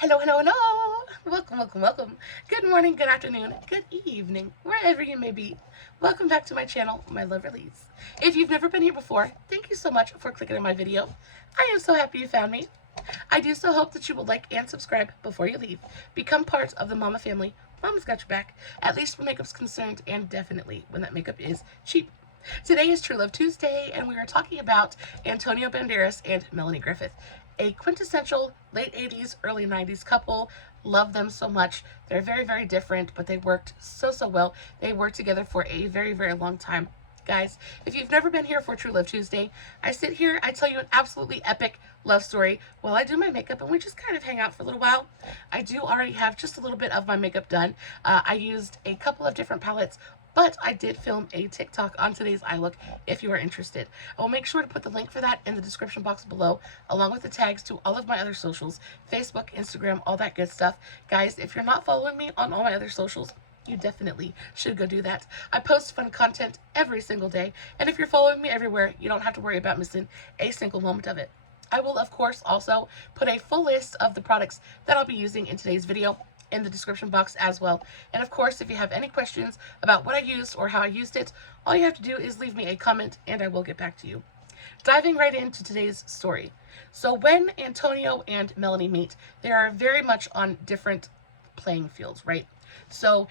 Hello, hello, hello. Welcome, welcome, welcome. Good morning, good afternoon, good evening, wherever you may be. Welcome back to my channel, my lovelies. If you've never been here before, thank you so much for clicking on my video. I am so happy you found me. I do so hope that you will like and subscribe before you leave. Become part of the Mama family. Mama's got your back, at least when makeup's concerned, and definitely when that makeup is cheap. Today is True Love Tuesday, and we are talking about Antonio Banderas and Melanie Griffith, a quintessential late 80s, early 90s couple. Love them so much. They're very, very different, but they worked so, so well. They worked together for a very, very long time. Guys, if you've never been here for True Love Tuesday, I sit here, I tell you an absolutely epic love story while I do my makeup, and we just kind of hang out for a little while. I do already have just a little bit of my makeup done. I used a couple of different palettes, but I did film a TikTok on today's eye look if you are interested. I will make sure to put the link for that in the description box below, along with the tags to all of my other socials, Facebook, Instagram, all that good stuff. Guys, if you're not following me on all my other socials, you definitely should go do that. I post fun content every single day, and if you're following me everywhere, you don't have to worry about missing a single moment of it. I will, of course, also put a full list of the products that I'll be using in today's video in the description box as well. And of course, if you have any questions about what I used or how I used it, all you have to do is leave me a comment and I will get back to you. Diving right into today's story. So when Antonio and Melanie meet, they are very much on different playing fields, right? So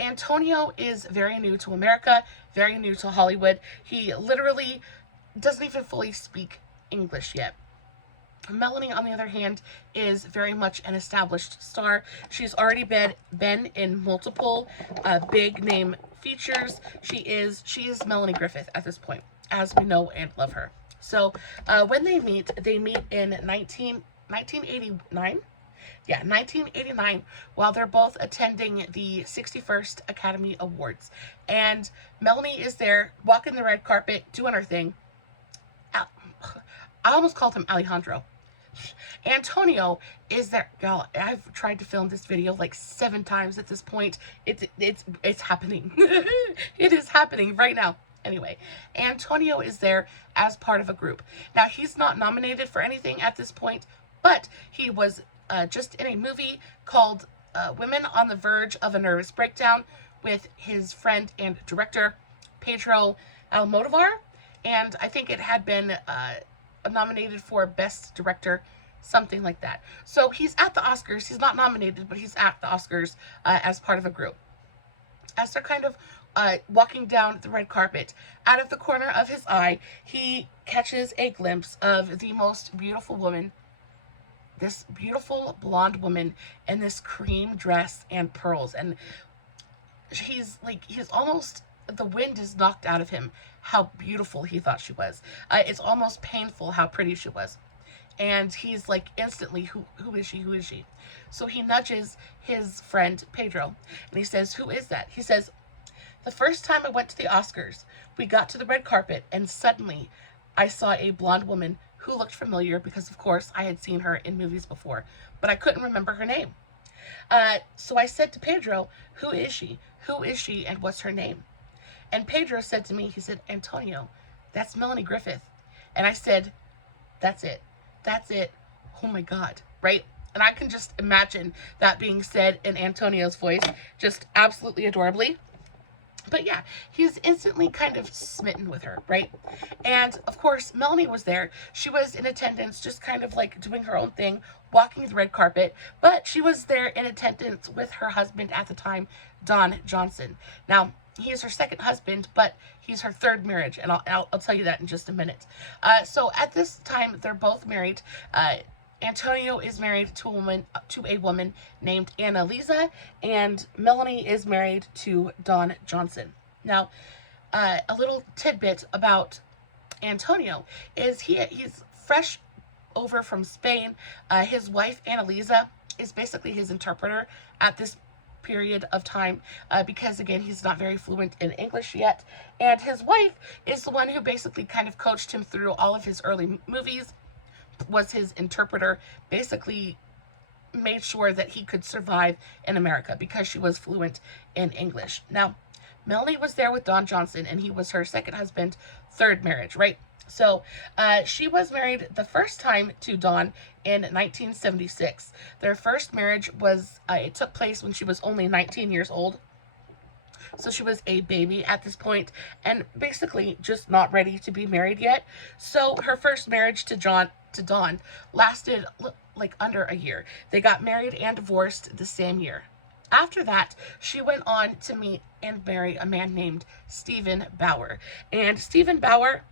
Antonio is very new to America, very new to Hollywood. He literally doesn't even fully speak English yet. Melanie, on the other hand, is very much an established star. She's already been in multiple big name features. She is Melanie Griffith at this point, as we know and love her. So when they meet in 1989. Yeah, 1989, while they're both attending the 61st Academy Awards. And Melanie is there, walking the red carpet, doing her thing. I almost called him Alejandro. Antonio is there. Y'all, I've tried to film this video like 7 times at this point. It's happening. It is happening right now. Anyway, Antonio is there as part of a group. Now, he's not nominated for anything at this point, but he was just in a movie called Women on the Verge of a Nervous Breakdown with his friend and director, Pedro Almodovar. And I think it had been nominated for Best Director, something like that. So he's at the Oscars. He's not nominated, but he's at the Oscars as part of a group. As they're kind of walking down the red carpet, out of the corner of his eye, he catches a glimpse of the most beautiful woman, this beautiful blonde woman in this cream dress and pearls. And he's almost, the wind is knocked out of him how beautiful he thought she was. It's almost painful how pretty she was. And he's like instantly, who is she? Who is she? So he nudges his friend Pedro and he says, who is that? He says, the first time I went to the Oscars, we got to the red carpet and suddenly I saw a blonde woman who looked familiar because, of course, I had seen her in movies before, but I couldn't remember her name. So I said to Pedro, who is she? Who is she and what's her name? And Pedro said to me, he said, Antonio, that's Melanie Griffith. And I said, that's it. That's it. Oh my God, right? And I can just imagine that being said in Antonio's voice, just absolutely adorably. But yeah, he's instantly kind of smitten with her, right? And of course, Melanie was there. She was in attendance, just kind of like doing her own thing, walking the red carpet. But she was there in attendance with her husband at the time, Don Johnson. Now, he is her second husband, but he's her third marriage, and I'll tell you that in just a minute. So at this time, they're both married. Antonio is married to a woman named Annalisa, and Melanie is married to Don Johnson. Now, a little tidbit about Antonio is he's fresh over from Spain. His wife Annalisa is basically his interpreter at this period of time because, again, he's not very fluent in English yet. And his wife is the one who basically kind of coached him through all of his early movies, was his interpreter, basically made sure that he could survive in America because she was fluent in English. Now, Melanie was there with Don Johnson, and he was her second husband, third marriage, right? So she was married the first time to Don in 1976. Their first marriage was, it took place when she was only 19 years old. So she was a baby at this point and basically just not ready to be married yet. So her first marriage to Don lasted like under a year. They got married and divorced the same year. After that, she went on to meet and marry a man named Stephen Bauer. And Stephen Bauer,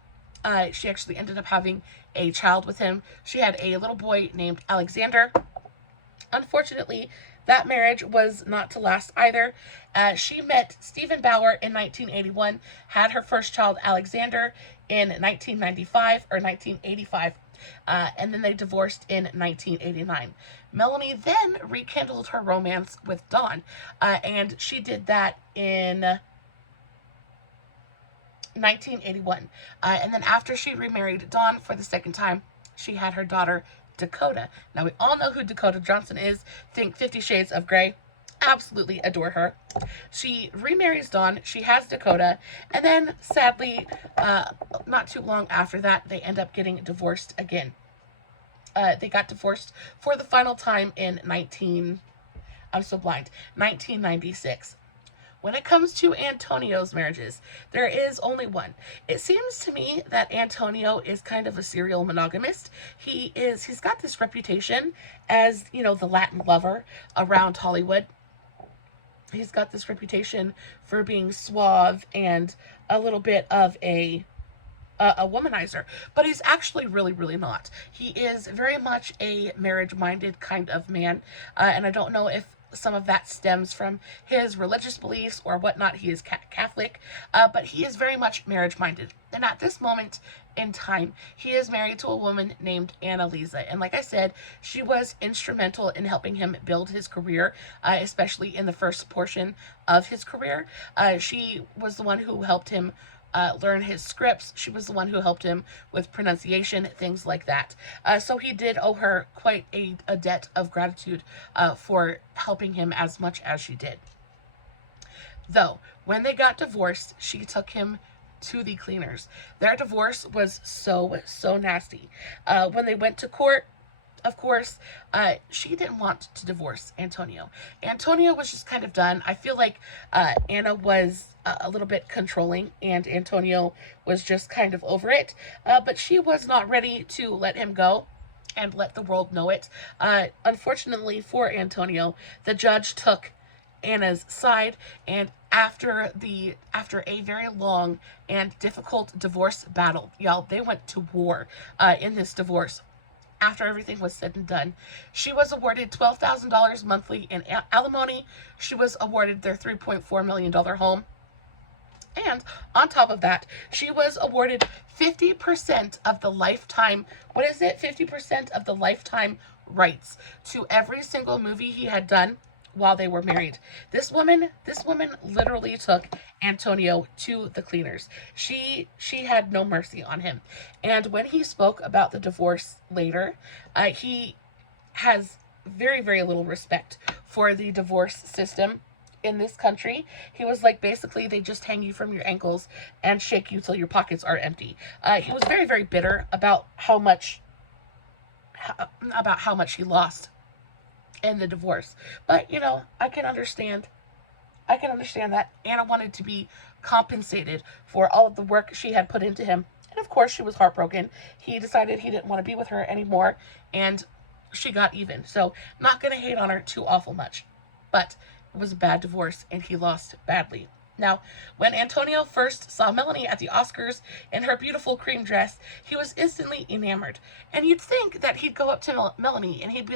she actually ended up having a child with him. She had a little boy named Alexander. Unfortunately, that marriage was not to last either. She met Stephen Bauer in 1981, had her first child, Alexander, in 1995 or 1985, and then they divorced in 1989. Melanie then rekindled her romance with Don, and she did that in 1981. And then after she remarried Don for the second time, she had her daughter, Dakota. Now, we all know who Dakota Johnson is. Think 50 Shades of Grey. Absolutely adore her. She remarries Don. She has Dakota. And then, sadly, not too long after that, they end up getting divorced again. They got divorced for the final time in 1996. When it comes to Antonio's marriages, there is only one. It seems to me that Antonio is kind of a serial monogamist. He's got this reputation as, the Latin lover around Hollywood. He's got this reputation for being suave and a little bit of a womanizer, but he's actually really, really not. He is very much a marriage-minded kind of man, and I don't know if some of that stems from his religious beliefs or whatnot. He is Catholic, but he is very much marriage-minded. And at this moment in time, he is married to a woman named Annalisa. And like I said, she was instrumental in helping him build his career, especially in the first portion of his career. She was the one who helped him learn his scripts. She was the one who helped him with pronunciation, things like that. So he did owe her quite a debt of gratitude for helping him as much as she did. Though, when they got divorced, she took him to the cleaners. Their divorce was so nasty. When they went to court, of course, she didn't want to divorce Antonio. Antonio was just kind of done. I feel like Anna was a little bit controlling, and Antonio was just kind of over it. But she was not ready to let him go and let the world know it. Unfortunately for Antonio, the judge took Anna's side, and after a very long and difficult divorce battle, y'all, they went to war in this divorce. After everything was said and done, she was awarded $12,000 monthly in alimony. She was awarded their $3.4 million home. And on top of that, she was awarded 50% of the lifetime, 50% of the lifetime rights to every single movie he had done while they were married. This woman literally took Antonio to the cleaners. She had no mercy on him. And when he spoke about the divorce later, he has very, very little respect for the divorce system in this country. He was like, basically, they just hang you from your ankles and shake you till your pockets are empty. He was very, very bitter about how much he lost in the divorce. But, I can understand that Anna wanted to be compensated for all of the work she had put into him. And of course, she was heartbroken. He decided he didn't want to be with her anymore, and she got even. So, not going to hate on her too awful much. But it was a bad divorce, and he lost badly. Now, when Antonio first saw Melanie at the Oscars in her beautiful cream dress, he was instantly enamored. And you'd think that he'd go up to Melanie and he'd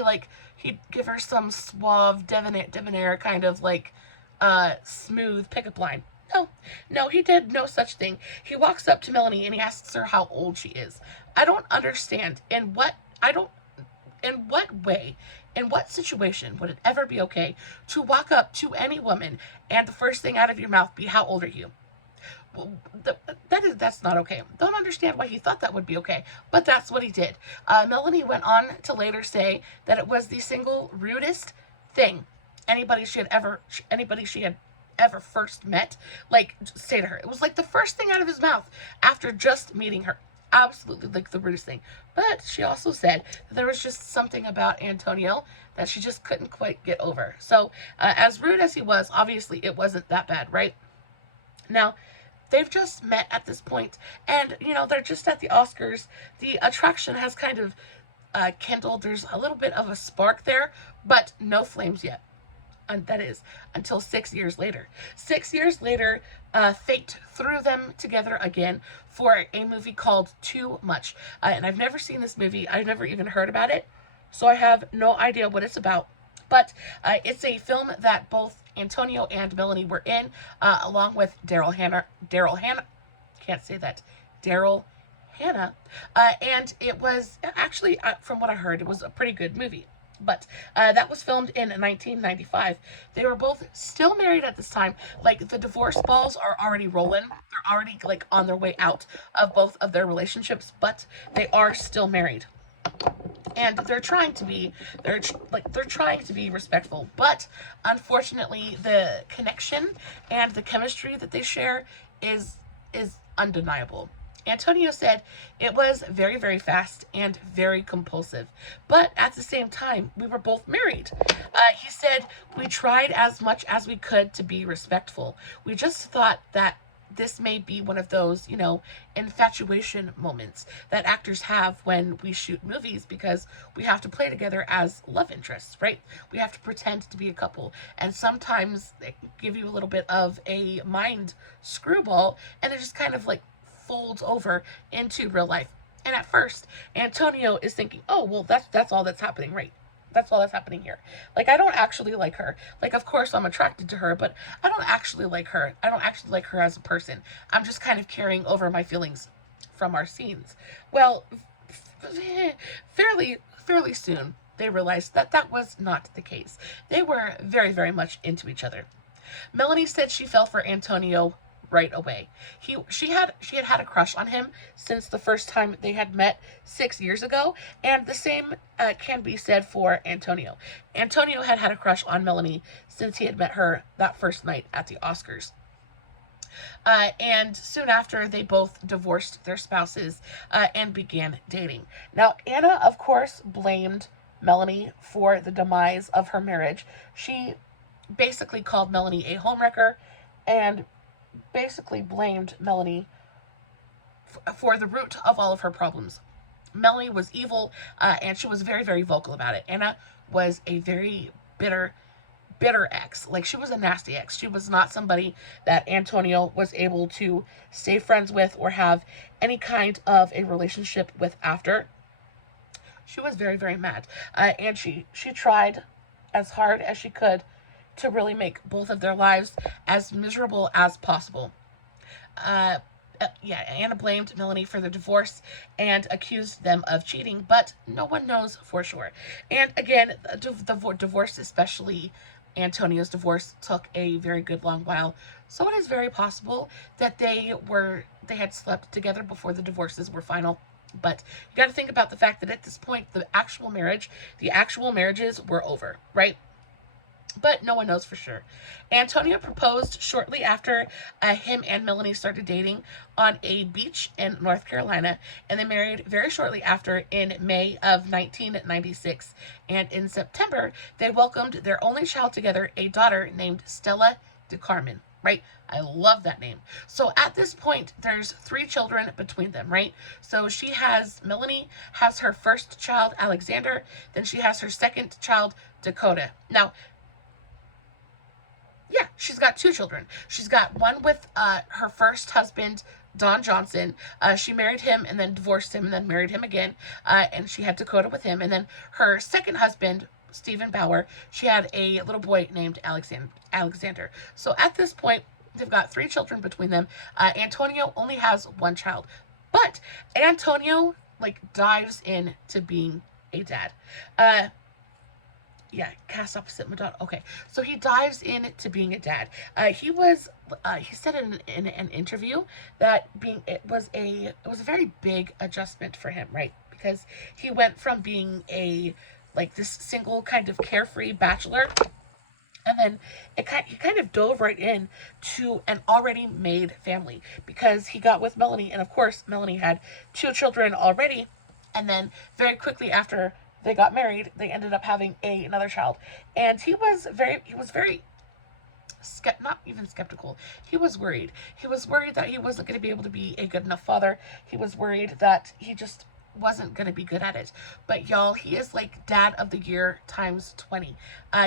give her some suave, debonair kind of like smooth pickup line. No, he did no such thing. He walks up to Melanie and he asks her how old she is. I don't understand in what way, in what situation would it ever be okay to walk up to any woman and the first thing out of your mouth be, how old are you? Well, that's not okay. Don't understand why he thought that would be okay, but that's what he did. Melanie went on to later say that it was the single rudest thing anybody she had ever first met, like, say to her. It was like the first thing out of his mouth after just meeting her. absolutely like the rudest thing. But she also said that there was just something about Antonio that she just couldn't quite get over. So, as rude as he was, obviously it wasn't that bad, right? Now, they've just met at this point, and they're just at the Oscars. The attraction has kind of kindled. There's a little bit of a spark there, but no flames yet. And that is until 6 years later. 6 years later, fate threw them together again for a movie called Too Much. And I've never seen this movie. I've never even heard about it, so I have no idea what it's about. But it's a film that both Antonio and Melanie were in, along with Daryl Hannah. Can't say that. Daryl Hannah. And it was actually, from what I heard, it was a pretty good movie. But that was filmed in 1995. They were both still married at this time. Like, the divorce balls are already rolling. They're already, like, on their way out of both of their relationships, but they are still married. And they're trying to be respectful, but unfortunately the connection and the chemistry that they share is undeniable. Antonio said it was very, very fast and very compulsive, but at the same time, we were both married. He said, we tried as much as we could to be respectful. We just thought that this may be one of those, infatuation moments that actors have when we shoot movies, because we have to play together as love interests, right? We have to pretend to be a couple. And sometimes they give you a little bit of a mind screwball, and it just kind of like folds over into real life. And at first, Antonio is thinking, oh, well, that's all that's happening, right? That's all that's happening here. Like, I don't actually like her. Like, of course I'm attracted to her, but I don't actually like her. I don't actually like her as a person. I'm just kind of carrying over my feelings from our scenes. Well, fairly soon, they realized that that was not the case. They were very, very much into each other. Melanie said she fell for Antonio right away. She had a crush on him since the first time they had met 6 years ago, and the same can be said for Antonio. Antonio had a crush on Melanie since he had met her that first night at the Oscars. And soon after, they both divorced their spouses and began dating. Now, Anna, of course, blamed Melanie for the demise of her marriage. She basically called Melanie a homewrecker and basically blamed Melanie for the root of all of her problems. Melanie was evil, and she was very, very vocal about it. Anna was a very bitter ex. Like, she was a nasty ex. She was not somebody that Antonio was able to stay friends with or have any kind of a relationship with after. She was very, very mad. And she tried as hard as she could to really make both of their lives as miserable as possible. Anna blamed Melanie for the divorce and accused them of cheating, but no one knows for sure. And again, the divorce, especially Antonio's divorce, took a very good long while. So it is very possible that they had slept together before the divorces were final. But you got to think about the fact that at this point, the actual marriages were over, right? But no one knows for sure. Antonio proposed shortly after him and Melanie started dating on a beach in North Carolina, and they married very shortly after in May of 1996. And in September, they welcomed their only child together, a daughter named Stella DeCarmen, right? I love that name. So at this point, there's 3 children between them, right? So Melanie has her first child, Alexander, then she has her second child, Dakota. Now, yeah, she's got 2 children. She's got one with her first husband, Don Johnson. She married him and then divorced him and then married him again. And she had Dakota with him. And then her second husband, Stephen Bauer, she had a little boy named Alexander. So at this point, they've got 3 children between them. Antonio only has 1 child. But Antonio, dives into being a dad. Cast opposite Madonna. Okay, so he dives into being a dad. He said in an interview that it was a very big adjustment for him, right? Because he went from being this single kind of carefree bachelor And then he kind of dove right in to an already made family because he got with Melanie, and of course Melanie had 2 children already, and then very quickly after they got married, they ended up having another child, and he was very not even skeptical. He was worried. He was worried that he wasn't going to be able to be a good enough father. He was worried that he just wasn't going to be good at it. But y'all, he is like dad of the year times 20.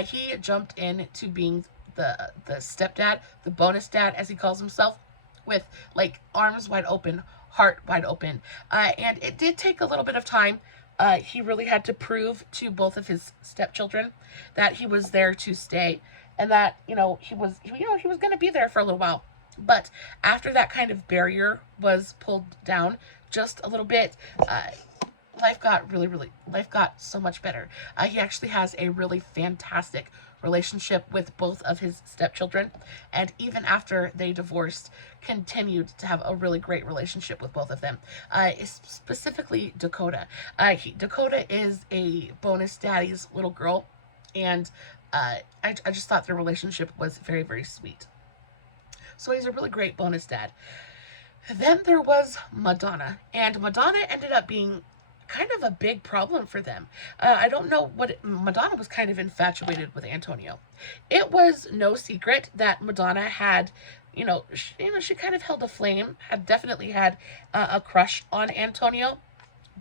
He jumped into being the stepdad, the bonus dad as he calls himself, with like arms wide open, heart wide open. And it did take a little bit of time. He really had to prove to both of his stepchildren that he was there to stay, and that he was going to be there for a little while. But after that kind of barrier was pulled down just a little bit, life got so much better. He actually has a really fantastic relationship with both of his stepchildren, and even after they divorced, continued to have a really great relationship with both of them. Specifically Dakota. Dakota is a bonus daddy's little girl, and I just thought their relationship was very, very sweet. So he's a really great bonus dad. Then there was Madonna, and Madonna ended up being kind of a big problem for them. I don't know Madonna was kind of infatuated with Antonio. It was no secret that Madonna had, she kind of held a flame, had definitely had a crush on Antonio.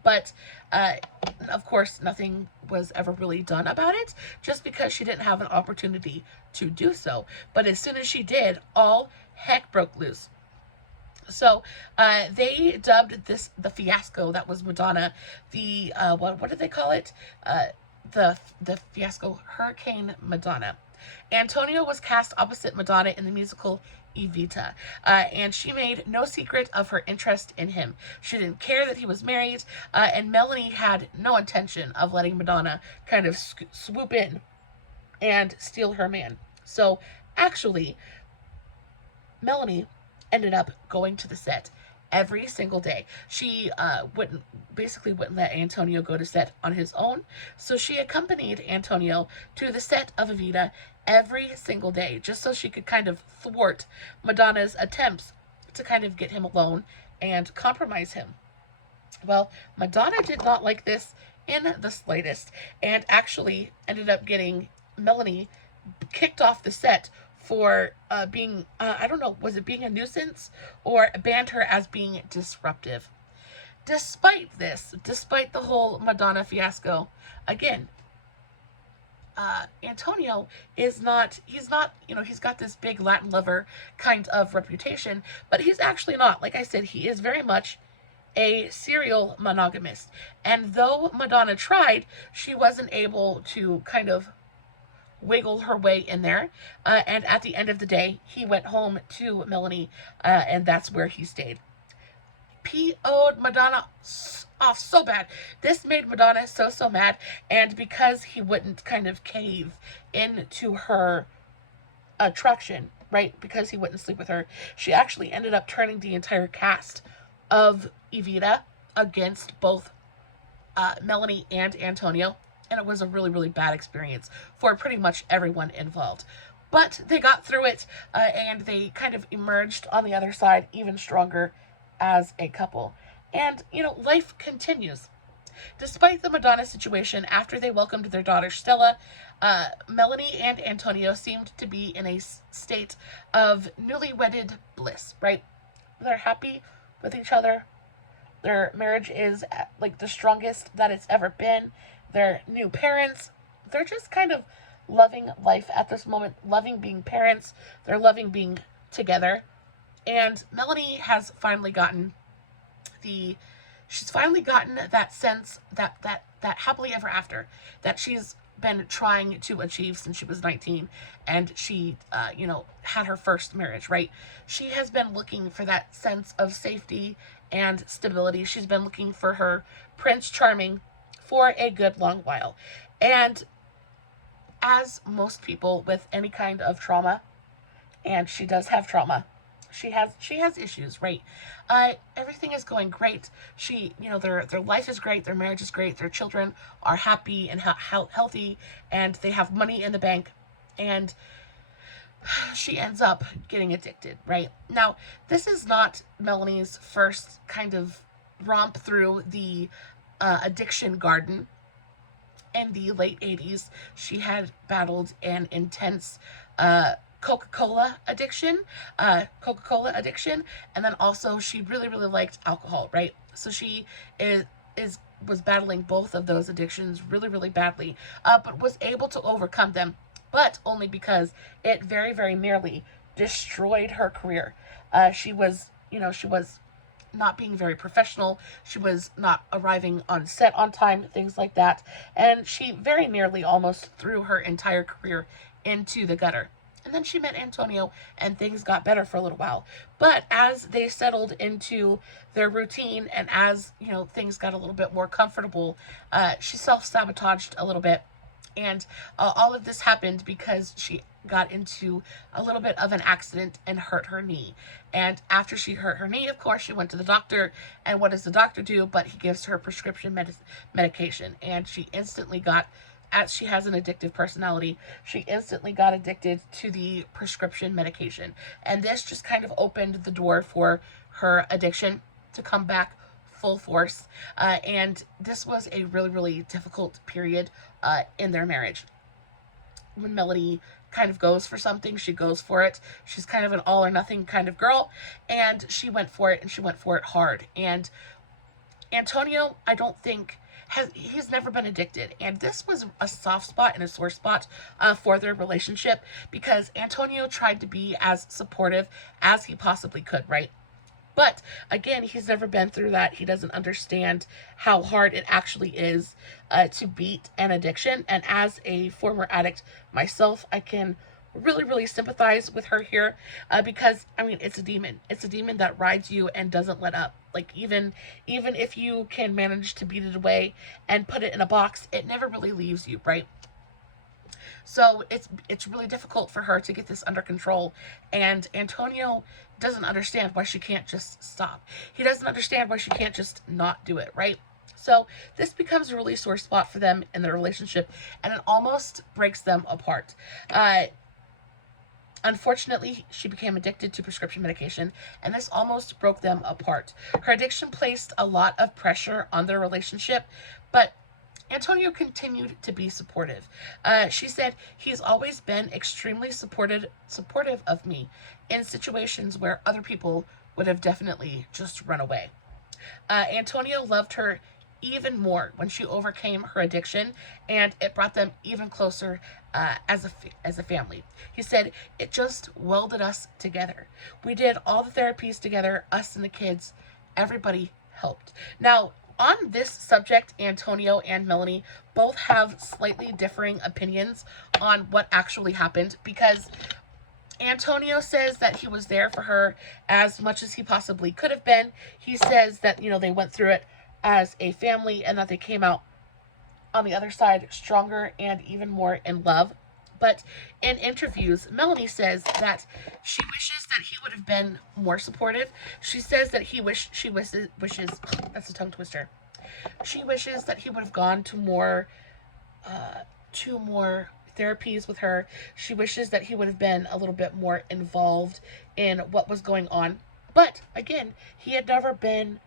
But, of course, nothing was ever really done about it, just because she didn't have an opportunity to do so. But as soon as she did, all heck broke loose. So they dubbed the fiasco that was Madonna, the what did they call it? The fiasco, Hurricane Madonna. Antonio was cast opposite Madonna in the musical Evita, and she made no secret of her interest in him. She didn't care that he was married, and Melanie had no intention of letting Madonna kind of swoop in and steal her man. So actually, Melanie ended up going to the set every single day. She wouldn't let Antonio go to set on his own, so she accompanied Antonio to the set of Evita every single day, just so she could kind of thwart Madonna's attempts to kind of get him alone and compromise him. Well, Madonna did not like this in the slightest, and actually ended up getting Melanie kicked off the set for being, I don't know, was it being a nuisance, or banned her as being disruptive. Despite the whole Madonna fiasco, again, Antonio he's not, he's got this big Latin lover kind of reputation, but he's actually not. Like I said, he is very much a serial monogamist. And though Madonna tried, she wasn't able to kind of wiggle her way in there. And at the end of the day, he went home to Melanie, and that's where he stayed. PO'd Madonna off so bad. This made Madonna so mad, and because he wouldn't kind of cave into her attraction, right, because he wouldn't sleep with her, she actually ended up turning the entire cast of Evita against both Melanie and Antonio, and it was a really bad experience for pretty much everyone involved. But they got through it, and they kind of emerged on the other side even stronger as a couple. And, life continues. Despite the Madonna situation, after they welcomed their daughter Stella, Melanie and Antonio seemed to be in a state of newlywed bliss, right? They're happy with each other. Their marriage is like the strongest that it's ever been. They're new parents. They're just kind of loving life at this moment, loving being parents. They're loving being together. And Melanie has finally gotten that sense, that happily ever after that she's been trying to achieve since she was 19, and she had her first marriage, right? She has been looking for that sense of safety and stability. She's been looking for her Prince Charming for a good long while. And as most people with any kind of trauma, and she does have trauma, she has issues, right? Everything is going great. Their life is great, their marriage is great, their children are happy and healthy, and they have money in the bank. and she ends up getting addicted, right? Now, this is not Melanie's first kind of romp through the addiction garden. In the late 80s, she had battled an intense Coca-Cola addiction, and then also she really, really liked alcohol, right? So she is was battling both of those addictions really, really badly, but was able to overcome them, but only because it very, very nearly destroyed her career. She was, she was not being very professional. She was not arriving on set on time, things like that. And she very nearly almost threw her entire career into the gutter. And then she met Antonio and things got better for a little while. But as they settled into their routine and as, things got a little bit more comfortable, she self-sabotaged a little bit. And all of this happened because she got into a little bit of an accident and hurt her knee. And after she hurt her knee, of course, she went to the doctor. And what does the doctor do? But he gives her prescription medication. And she instantly got, as she has an addictive personality, she instantly got addicted to the prescription medication. And this just kind of opened the door for her addiction to come back full force. And this was a really, really difficult period in their marriage. When Melanie kind of goes for something, she goes for it. She's kind of an all or nothing kind of girl, and she went for it, and she went for it hard. And Antonio, I don't think he's never been addicted, and this was a soft spot and a sore spot for their relationship, because Antonio tried to be as supportive as he possibly could, right? But again, he's never been through that. He doesn't understand how hard it actually is to beat an addiction. And as a former addict myself, I can really, really sympathize with her here, because I mean, it's a demon. It's a demon that rides you and doesn't let up. Like even if you can manage to beat it away and put it in a box, it never really leaves you, right? So it's really difficult for her to get this under control, and Antonio doesn't understand why she can't just stop. He doesn't understand why she can't just not do it, right? So this becomes a really sore spot for them in their relationship, and it almost breaks them apart. Unfortunately, she became addicted to prescription medication, and this almost broke them apart. Her addiction placed a lot of pressure on their relationship, but Antonio continued to be supportive. She said, he's always been extremely supportive of me in situations where other people would have definitely just run away. Antonio loved her even more when she overcame her addiction, and it brought them even closer as a family. He said, it just welded us together. We did all the therapies together, us and the kids. Everybody helped. Now, on this subject, Antonio and Melanie both have slightly differing opinions on what actually happened, because Antonio says that he was there for her as much as he possibly could have been. He says that, they went through it as a family and that they came out on the other side stronger and even more in love. But in interviews, Melanie says that she wishes that he would have been more supportive. She says that she wishes, that's a tongue twister. She wishes that he would have gone to more therapies with her. She wishes that he would have been a little bit more involved in what was going on. But again, he had never been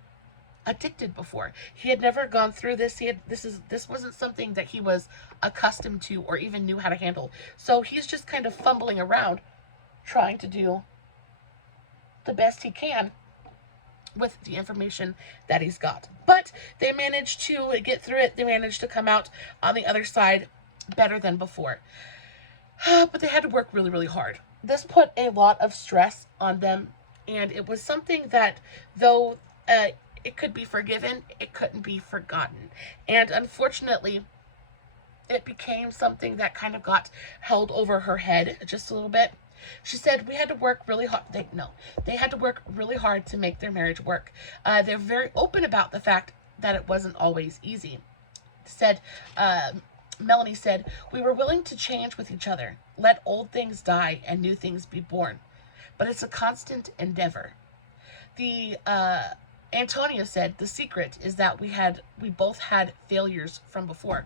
addicted before. He had never gone through this. This wasn't something that he was accustomed to or even knew how to handle. So he's just kind of fumbling around trying to do the best he can with the information that he's got. But they managed to get through it. They managed to come out on the other side better than before. But they had to work really, really hard. This put a lot of stress on them, and it was something that, though it could be forgiven, it couldn't be forgotten. And unfortunately, it became something that kind of got held over her head just a little bit. She said, we had to work really hard. They had to work really hard to make their marriage work. They're very open about the fact that it wasn't always easy. Melanie said, we were willing to change with each other, let old things die and new things be born. But it's a constant endeavor. Antonio said, the secret is that we both had failures from before.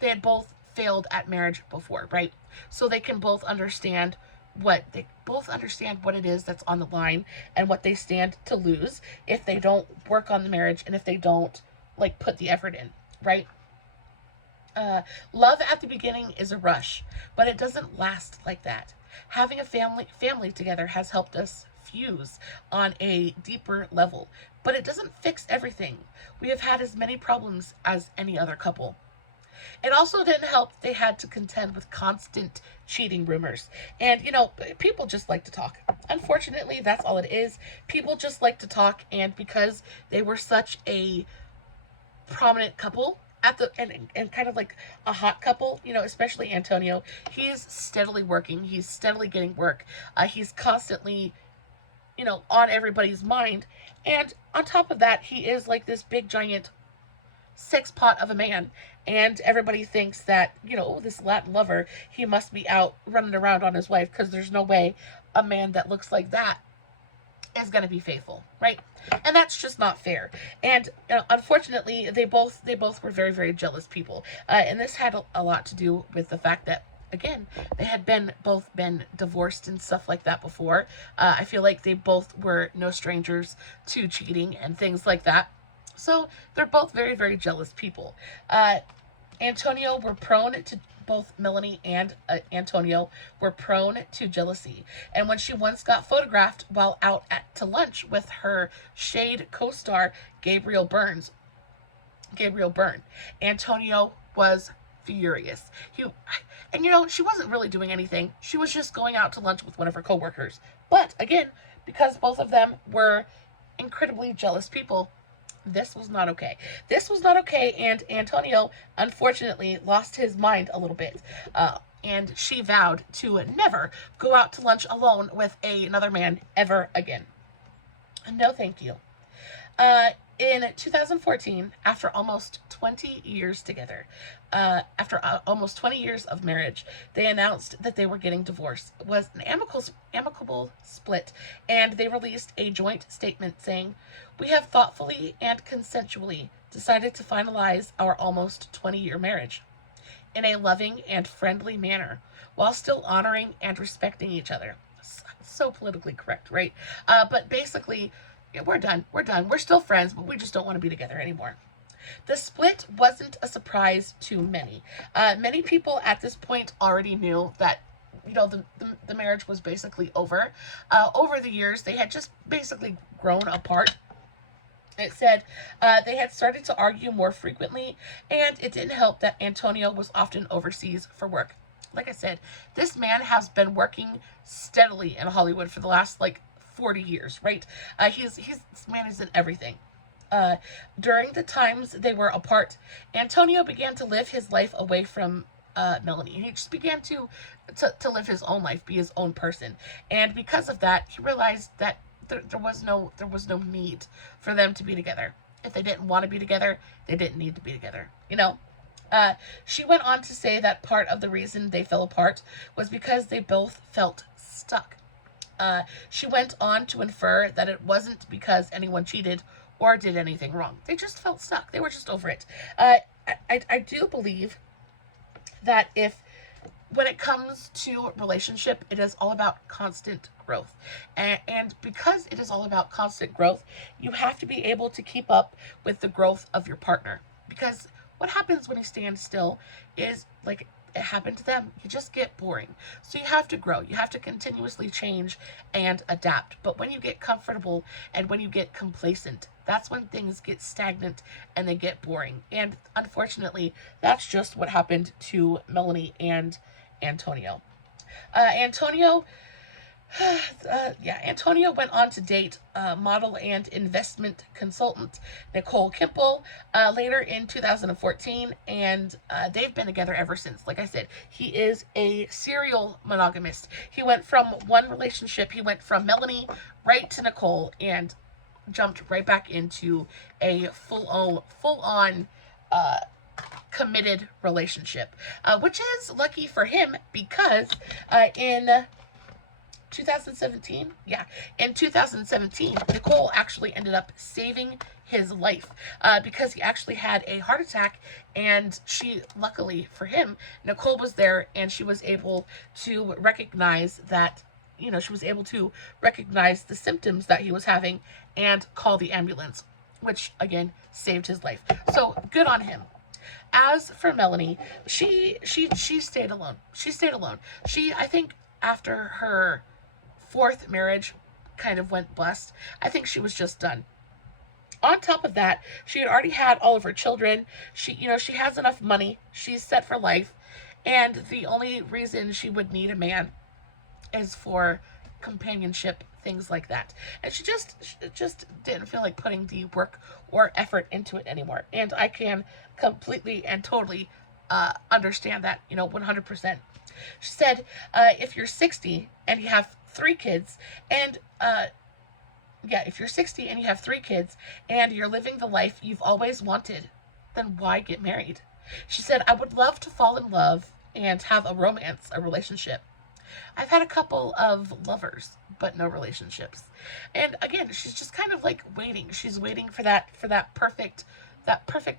They had both failed at marriage before, right? So they can both understand what it is that's on the line and what they stand to lose if they don't work on the marriage and if they don't like put the effort in, right? Love at the beginning is a rush, but it doesn't last like that. Having a family together has helped us fuse on a deeper level, but it doesn't fix everything. We have had as many problems as any other couple. It also didn't help they had to contend with constant cheating rumors. And, people just like to talk. Unfortunately, that's all it is. People just like to talk, and because they were such a prominent couple and kind of like a hot couple, especially Antonio, he's steadily working. He's steadily getting work. He's constantly, on everybody's mind. And on top of that, he is like this big giant sex pot of a man, and everybody thinks that this Latin lover, he must be out running around on his wife, because there's no way a man that looks like that is going to be faithful, right? And that's just not fair. And unfortunately, they both were very, very jealous people, and this had a lot to do with the fact that, again, they had both been divorced and stuff like that before. I feel like they both were no strangers to cheating and things like that. So they're both very, very jealous people. Antonio were prone to both Melanie and Antonio were prone to jealousy. And when she once got photographed while out to lunch with her Shade co-star Gabriel Byrne, Antonio was furious. She wasn't really doing anything. She was just going out to lunch with one of her coworkers. But again, because both of them were incredibly jealous people, this was not okay. This was not okay, and Antonio, unfortunately, lost his mind a little bit. And she vowed to never go out to lunch alone with another man ever again. No, thank you. In 2014, after almost 20 years together, after almost 20 years of marriage, they announced that they were getting divorced. It was an amicable split, and they released a joint statement saying, "We have thoughtfully and consensually decided to finalize our almost 20-year marriage in a loving and friendly manner, while still honoring and respecting each other." So politically correct, right? But basically, we're done. We're still friends, but we just don't want to be together anymore. The split wasn't a surprise to many. Many people at this point already knew that, the marriage was basically over. Over the years, they had just basically grown apart. It said they had started to argue more frequently, and it didn't help that Antonio was often overseas for work. Like I said, this man has been working steadily in Hollywood for the last, 40 years, right? This man is in everything. During the times they were apart, Antonio began to live his life away from Melanie. He just began to live his own life, be his own person. And because of that, he realized that there was no need for them to be together. If they didn't want to be together, they didn't need to be together. She went on to say that part of the reason they fell apart was because they both felt stuck. She went on to infer that it wasn't because anyone cheated or did anything wrong. They just felt stuck. They were just over it. I do believe that when it comes to relationship, it is all about constant growth. And because it is all about constant growth, you have to be able to keep up with the growth of your partner. Because what happens when you stand still is, like it happened to them, you just get boring. So you have to grow. You have to continuously change and adapt. But when you get comfortable and when you get complacent, that's when things get stagnant and they get boring. And unfortunately, that's just what happened to Melanie and Antonio. Antonio went on to date model and investment consultant Nicole Kimple later in 2014, and they've been together ever since. Like I said, he is a serial monogamist. He went from one relationship, he went from Melanie right to Nicole, and jumped right back into a full-on committed relationship, which is lucky for him, because in 2017? Yeah. In 2017, Nicole actually ended up saving his life because he actually had a heart attack, and luckily for him, Nicole was there, and she was able to recognize that, she was able to recognize the symptoms that he was having and call the ambulance, which again saved his life. So good on him. As for Melanie, she stayed alone. She stayed alone. I think after her fourth marriage kind of went bust, I think she was just done. On top of that, she had already had all of her children. She has enough money. She's set for life. And the only reason she would need a man is for companionship, things like that. And she just didn't feel like putting the work or effort into it anymore. And I can completely and totally understand that, 100%. She said, if you're 60 and you have 3 kids, and if you're 60 and you have 3 kids and you're living the life you've always wanted, then why get married? She said, I would love to fall in love and have a romance, a relationship. I've had a couple of lovers, but no relationships. And again, she's just kind of like waiting. She's waiting for that perfect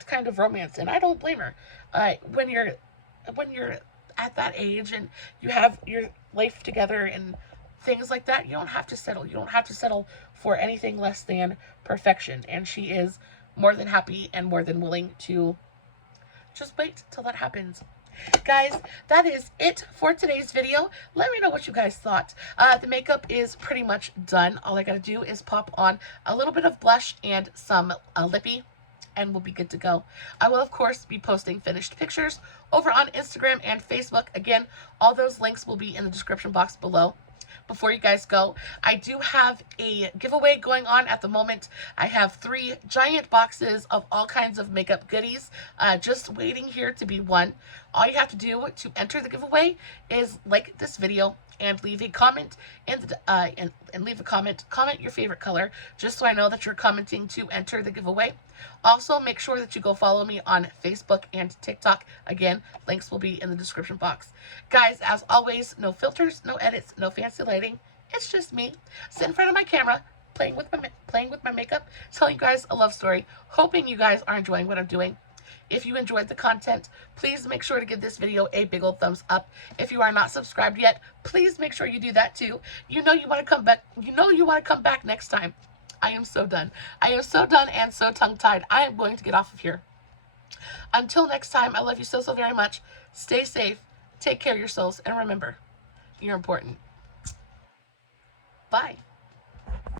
kind of romance, and I don't blame her. When you're at that age and you have your life together and things like that, you don't have to settle. You don't have to settle for anything less than perfection. And she is more than happy and more than willing to just wait till that happens. Guys, that is it for today's video. Let me know what you guys thought. The makeup is pretty much done. All I gotta do is pop on a little bit of blush and some lippie, and we'll be good to go. I will, of course, be posting finished pictures over on Instagram and Facebook. Again, all those links will be in the description box below. Before you guys go, I do have a giveaway going on at the moment. I have 3 giant boxes of all kinds of makeup goodies just waiting here to be won. All you have to do to enter the giveaway is like this video and leave a comment and leave a comment your favorite color, just so I know that you're commenting to enter the giveaway. Also, make sure that you go follow me on Facebook and TikTok. Again, links will be in the description box. Guys, as always, no filters, no edits, no fancy lighting. It's just me sitting in front of my camera, playing with my makeup, telling you guys a love story, hoping you guys are enjoying what I'm doing. If you enjoyed the content, please make sure to give this video a big old thumbs up. If you are not subscribed yet, please make sure you do that too. You want to come back. You want to come back next time. I am so done. I am so done and so tongue-tied. I am going to get off of here. Until next time, I love you so very much. Stay safe. Take care of yourselves. And remember, you're important. Bye.